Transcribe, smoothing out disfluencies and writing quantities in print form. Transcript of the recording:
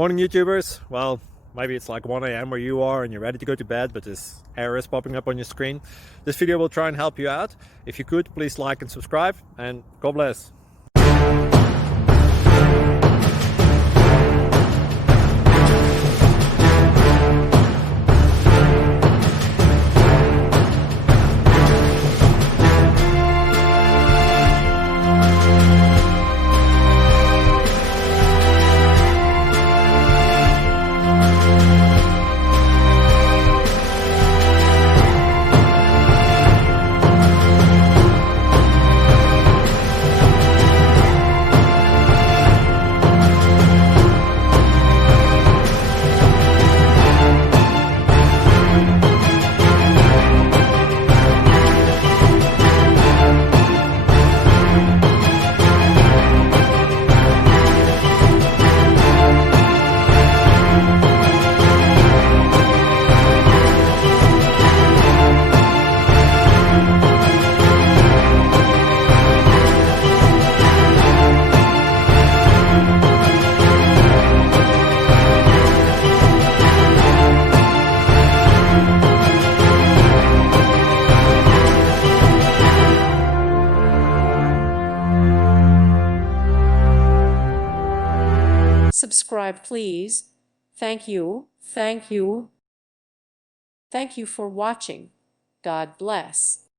Morning YouTubers. Well, maybe it's like 1 a.m. where you are and you're ready to go to bed, but this error is popping up on your screen. This video will try and help you out. If you could, please like and subscribe, and God bless. Subscribe, please. Thank you. Thank you. Thank you for watching. God bless.